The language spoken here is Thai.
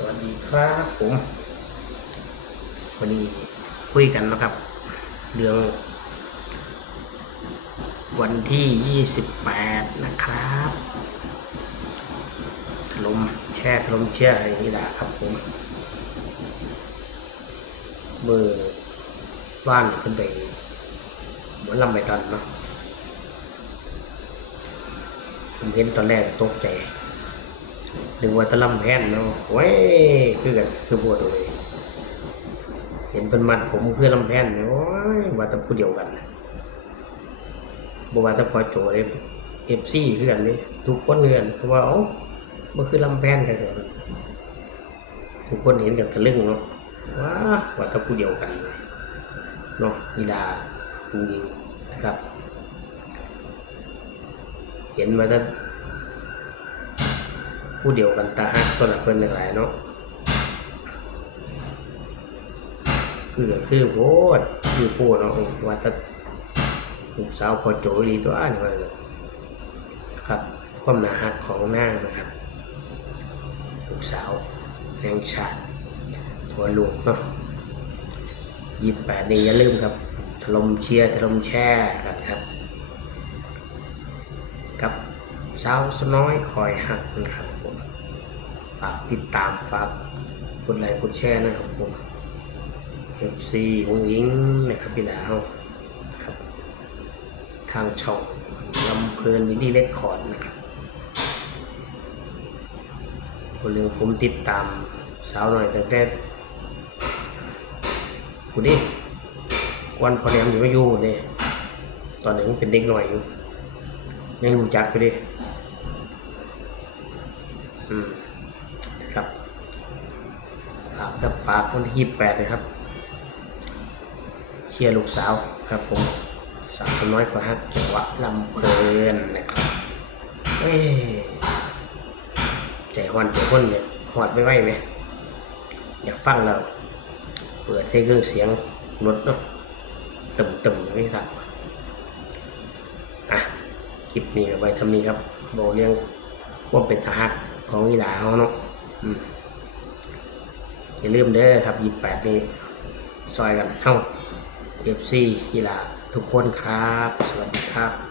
สวัสดีครับผมวันนี้คุยกันนะครับเรื่องวันที่ 28 นะครับลมแช่ลมเชื่ออย่างนี้แหละครับผมมือบ้านขึ้นไปเหมือนลำไปตันเนาะผมเห็นตอนแรกตกใจ หนึกว่าตะลำแพนเนาะเว้ยคือกันคือบวตัวเองเห็นเป็นมัดผมคือลำแพนเนาะโอ้ยว่าแต่ผู้เดียวกันบัว่าแต่พอโจเลยเอฟซีคือกันเลยทุกคนเงินคือว่าเอ้ามันคือลำแพนกันเลยทุกคนเห็นกับทะลึ่งเนาะว้าว่าแต่ผู้เดียวกันเนาะนีลาผู้หญิงนะครับ เห็นมาแต่ ผู้เดียวกันตาฮักตัวละเพิ่นหลายๆเนาะคือคือโพดคือโพดเนาะว่าแตลูกสาวพอโจดีตัวอ่านว่าเลยครับ ความหนาหักของนางนะครับลูกสาวแห่งชาติทัวลูกเนาะยี่แปดนี่อย่าลืมครับ ถล่มเชียร์ถล่มแช่กันครับกับสาวสน้อยคอยหักนะครับผ ฝากติดตามฝากกดไลค์กดแชร์นะครับผม FC วงยิงนะครับพี่ดาวครับ ทางช่องลำเพลินวิดีเล็กคอร์ดนะครับคนเรื่งผมติดตามสาวหน่อยแต่แต่ผู้นี้กวนพอแรมอยู่ไม่อยู่เนี่ยตอนนี้มันเป็นเด็กหน่อยอยู่ยังรู้จักอยู่ดิอืม ครับฝากวันที่ยี่แปดเลยครับ เชียร์ลูกสาวครับผมสาวน้อยกว่าฮักจังหวะลำเพลินนะครับเอ้ยใจหอนใจห้นเนี่ยหอดไม่ไหวไหมอยากฟังเราเปิดให้เครื่องเสียงลดเนาะตึมๆไม่สักอะคลิปนี้ไว้ทำนี้ครับโบเรื่องว่าเป็นทหารของอีหลาเขาเนาะอืม อย่าลืมเด้อครับยี่แปดนี้ซอยกันเฮ้าเอฟซีกีฬาทุกคนครับ สวัสดีครับ